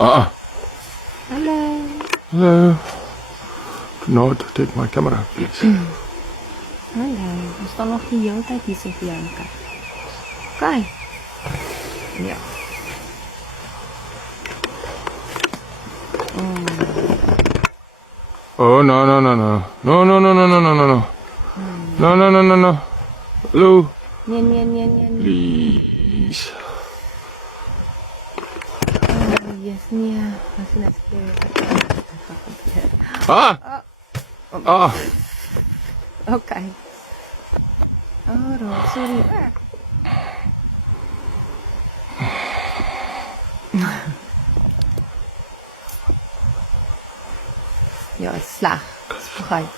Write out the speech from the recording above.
Hello. Hello. Do not take my camera, please. Hallo. We staan nog die hele tyd hier so vir jou en kyk. Okay. Ja. Oh, no, no, no, no. No, no, no, no, no, no, no, no. No, no, no, no, no. Hello. Nee, nee, nee, nee, nee. Please. Yes, nee. Was net skeer. Okay. Oh, sorry. Ja, het is sleg. Dis begryp.